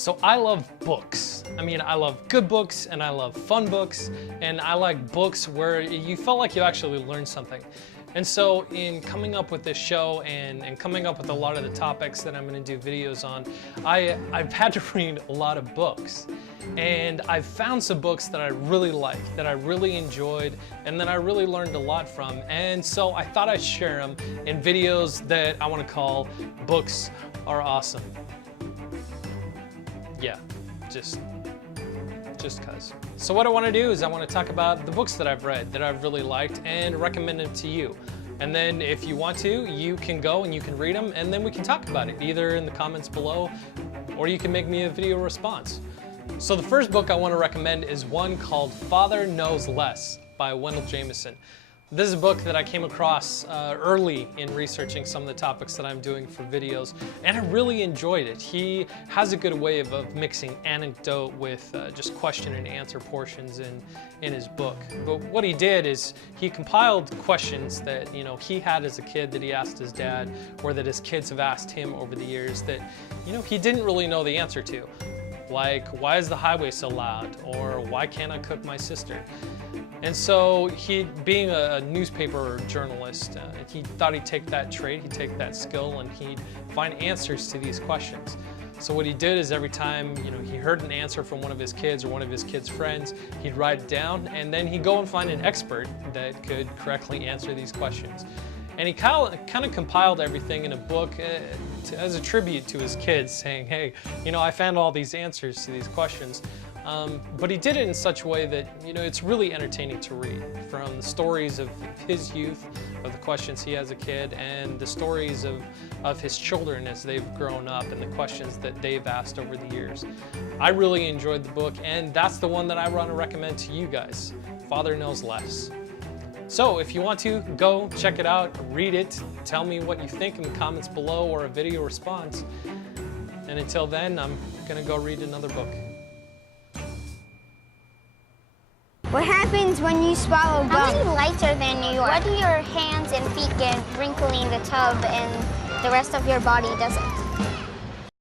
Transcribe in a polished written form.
So I love books. I mean, I love good books and I love fun books, and I like books where you felt like you actually learned something. And so in coming up with this show and coming up with a lot of the topics that I'm going to do videos on, I've had to read a lot of books. And I've found some books that I really like, that I really enjoyed, and that I really learned a lot from. And so I thought I'd share them in videos that I want to call Books Are Awesome. Yeah, just cause. So what I want to do is I want to talk about the books that I've read, that I've really liked, and recommend them to you. And then if you want to, you can go and you can read them, and then we can talk about it, either in the comments below, or you can make me a video response. So the first book I want to recommend is one called Father Knows Less by Wendell Jamieson. This is a book that I came across early in researching some of the topics that I'm doing for videos, and I really enjoyed it. He has a good way of mixing anecdote with just question and answer portions in his book. But what he did is he compiled questions that he had as a kid that he asked his dad, or that his kids have asked him over the years that he didn't really know the answer to. Like, why is the highway so loud? Or why can't I cook my sister? And so he, being a newspaper journalist, he thought he'd take that trait, he'd take that skill, and he'd find answers to these questions. So what he did is every time he heard an answer from one of his kids or one of his kids' friends, he'd write it down, and then he'd go and find an expert that could correctly answer these questions. And he kind of compiled everything in a book as a tribute to his kids, saying, hey, I found all these answers to these questions. But he did it in such a way that, it's really entertaining to read, from the stories of his youth, of the questions he as a kid, and the stories of his children as they've grown up and the questions that they've asked over the years. I really enjoyed the book, and that's the one that I want to recommend to you guys, Father Knows Less. So if you want to, go check it out, read it, tell me what you think in the comments below or a video response. And until then, I'm gonna go read another book. What happens when you swallow gum? How many lights are there in New York? Why do your hands and feet get wrinkly in the tub and the rest of your body doesn't?